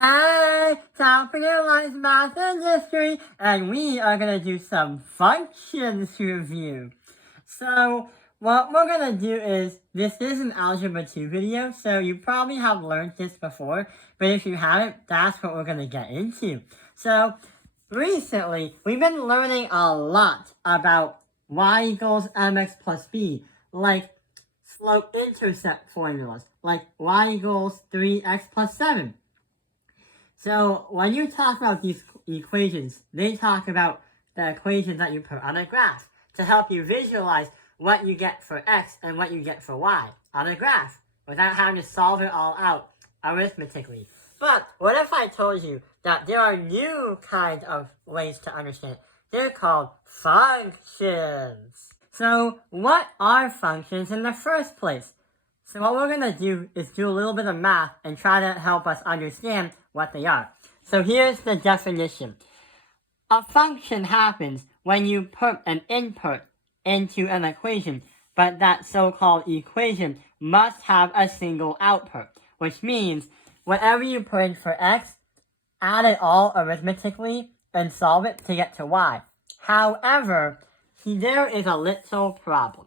Hey, time for your lunch math and history, and we are gonna do some functions review. So, what we're gonna do is, this is an Algebra 2 video, so you probably have learned this before, but if you haven't, that's what we're gonna get into. So, recently, we've been learning a lot about y equals mx plus b, like slope-intercept formulas, like y equals 3x plus 7. So when you talk about these equations, they talk about the equations that you put on a graph to help you visualize what you get for x and what you get for y on a graph without having to solve it all out arithmetically. But what if I told you that there are new kinds of ways to understand it? They're called functions. So what are functions in the first place? So what we're going to do is do a little bit of math and try to help us understand what they are. So here's the definition. A function happens when you put an input into an equation, but that so-called equation must have a single output, which means whatever you put in for x, add it all arithmetically and solve it to get to y. However, there is a little problem.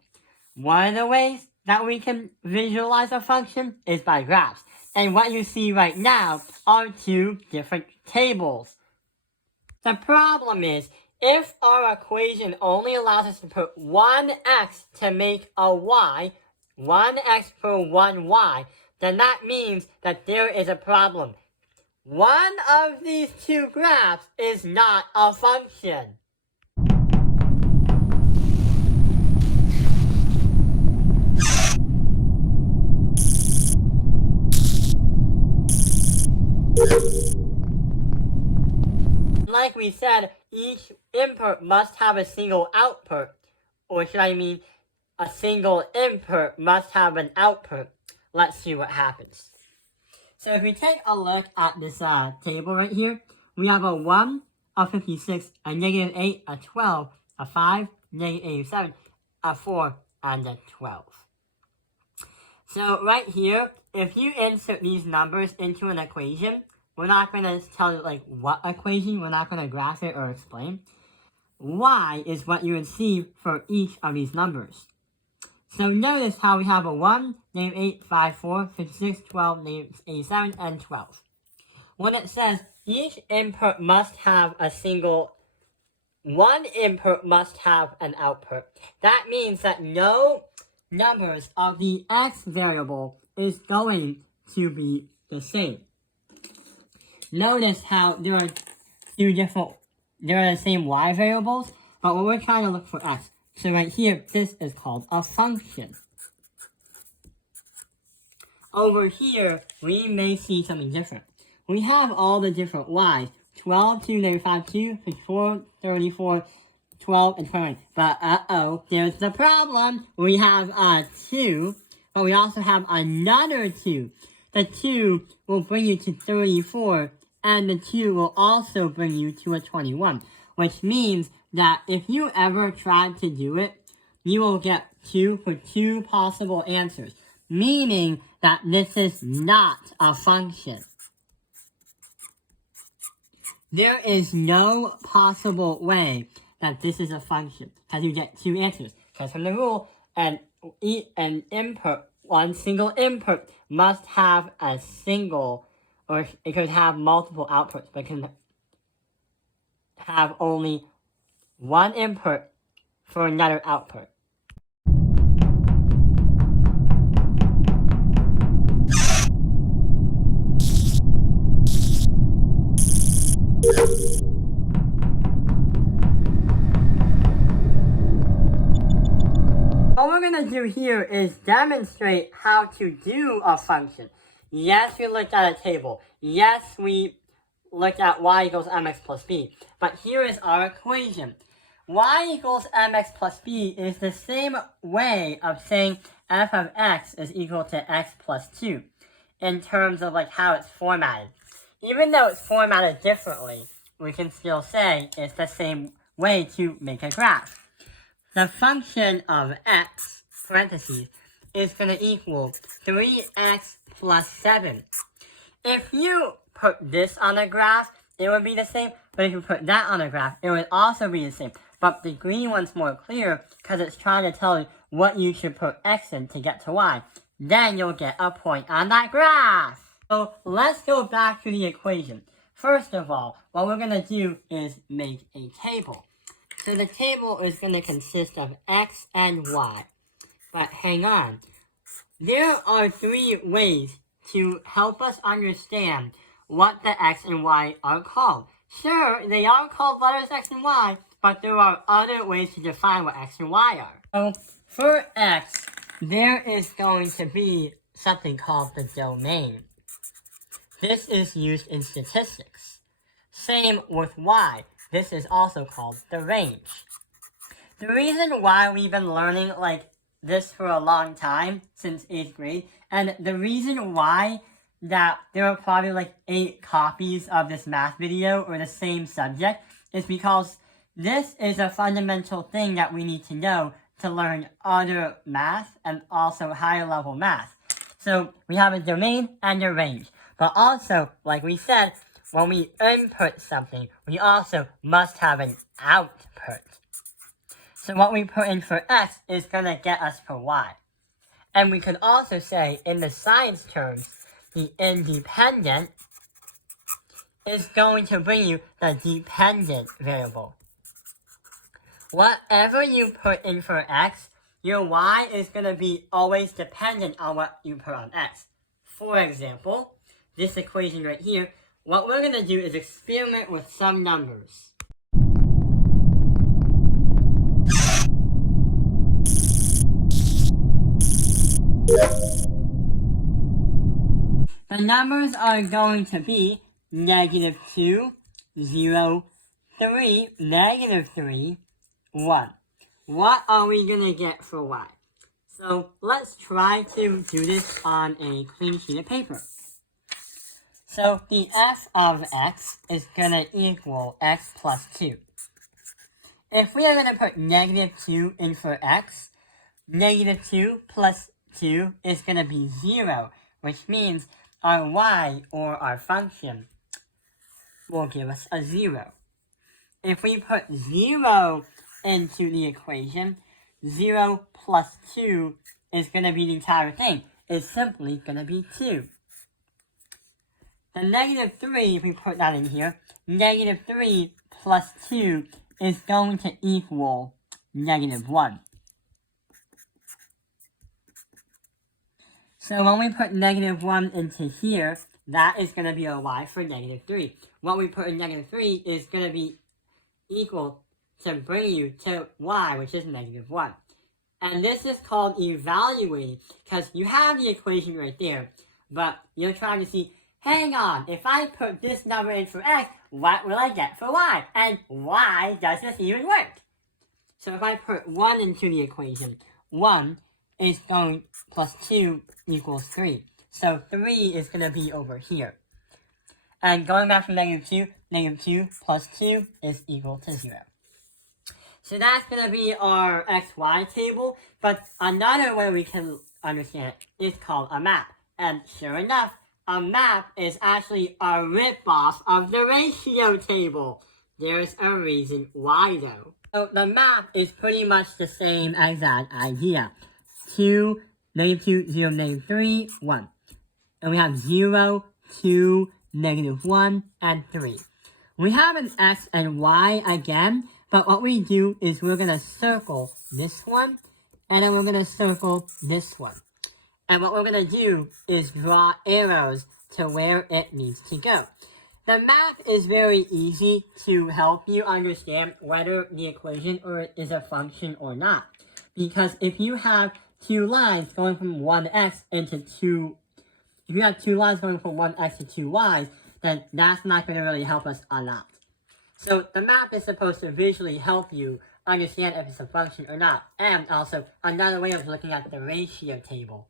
One of the ways that we can visualize a function is by graphs. And what you see right now are two different tables. The problem is, if our equation only allows us to put one x to make a y, one x for one y, then that means that there is a problem. One of these two graphs is not a function. Like we said, each input must have a single output, or should I mean, a single input must have an output. Let's see what happens. So if we take a look at this table right here, we have a 1, a 56, a negative 8, a 12, a 5, negative 7, a 4, and a 12. So right here, if you insert these numbers into an equation, we're not going to tell you like what equation, we're not going to graph it or explain. Y is what you would see for each of these numbers. So notice how we have a 1, negative 8, 5, 4, 56, 12, negative 87, and 12. When it says each input must have a single, one input must have an output, that means that no numbers of the x variable is going to be the same. Notice how there are the same y variables, but we're trying to look for x. So right here, this is called a function. Over here, we may see something different. We have all the different y's. 12, 2, negative 5, 2, 54, 34, 12, and 29. But uh-oh, there's the problem. We have a 2, but we also have another 2. The 2 will bring you to 34, and the 2 will also bring you to a 21. Which means that if you ever try to do it, you will get 2 for 2 possible answers. Meaning that this is not a function. There is no possible way that this is a function, because you get 2 answers. Because from the rule, an input, one single input must have a single, or it could have multiple outputs, but can have only one input for another output. What we're going to do here is demonstrate how to do a function. Yes, we looked at a table. Yes, we looked at y equals mx plus b. But here is our equation. Y equals mx plus b is the same way of saying f of x is equal to x plus 2 in terms of like how it's formatted. Even though it's formatted differently, we can still say it's the same way to make a graph. The function of x, parentheses, is going to equal 3x plus 7. If you put this on a graph, it would be the same. But if you put that on a graph, it would also be the same. But the green one's more clear because it's trying to tell you what you should put x in to get to y. Then you'll get a point on that graph. So let's go back to the equation. First of all, what we're going to do is make a table. So the table is going to consist of x and y. But hang on. There are 3 ways to help us understand what the x and y are called. Sure, they are called letters x and y, but there are other ways to define what x and y are. So for x, there is going to be something called the domain. This is used in statistics. Same with y. This is also called the range. The reason why we've been learning like this for a long time, since 8th grade, and the reason why that there are probably like 8 copies of this math video or the same subject is because this is a fundamental thing that we need to know to learn other math and also higher level math. So we have a domain and a range. But also, like we said, when we input something, we also must have an output. So what we put in for x is going to get us for y. And we could also say, in the science terms, the independent is going to bring you the dependent variable. Whatever you put in for x, your y is going to be always dependent on what you put on x. For example, this equation right here, what we're going to do is experiment with some numbers. The numbers are going to be -2, 0, 3, -3, 1. What are we going to get for y? So let's try to do this on a clean sheet of paper. So the f of x is going to equal x plus 2. If we are going to put -2 in for x, -2 plus 2 is going to be 0, which means our y, or our function, will give us a 0. If we put 0 into the equation, 0 plus 2 is going to be the entire thing. It's simply going to be 2. The -3, if we put that in here, -3 plus 2 is going to equal -1. So when we put -1 into here, that is going to be our y for -3. What we put in -3 is going to be equal to bring you to y, which is -1. And this is called evaluating, because you have the equation right there, but you're trying to see, hang on, if I put this number in for x, what will I get for y? And why does this even work? So if I put 1 into the equation, 1 is going plus 2 equals 3. So 3 is going to be over here. And going back from -2 plus 2 is equal to 0. So that's going to be our xy table, but another way we can understand it is called a map. And sure enough, a map is actually a ripoff of the ratio table. There's a reason why though. So the map is pretty much the same as that idea. 2, -2, 0, -3, 1. And we have 0, 2, -1, and 3. We have an x and y again, but what we do is we're going to circle this one, and then we're going to circle this one. And what we're going to do is draw arrows to where it needs to go. The map is very easy to help you understand whether the equation is a function or not. Because if you have 2 lines going from 1x into 2, if you have 2 lines going from 1x to 2y's, then that's not going to really help us a lot. So the map is supposed to visually help you understand if it's a function or not, and also another way of looking at the ratio table.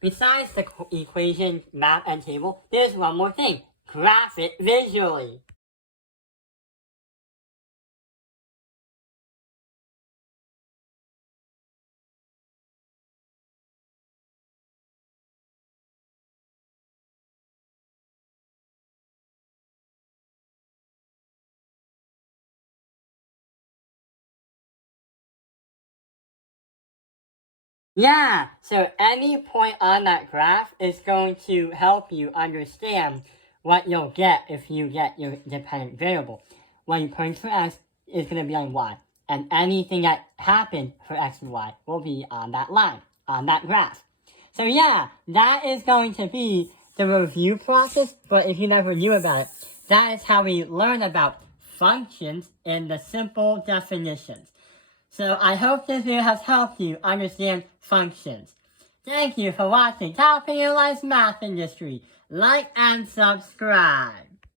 Besides the equation, map, and table, there's one more thing. Graph it visually. Yeah, so any point on that graph is going to help you understand what you'll get if you get your dependent variable. What you put in for x is going to be on y, and anything that happened for x and y will be on that line, on that graph. So yeah, that is going to be the review process, but if you never knew about it, that is how we learn about functions in the simple definitions. So I hope this video has helped you understand functions. Thank you for watching Top Penalized Math Industry. Like and subscribe.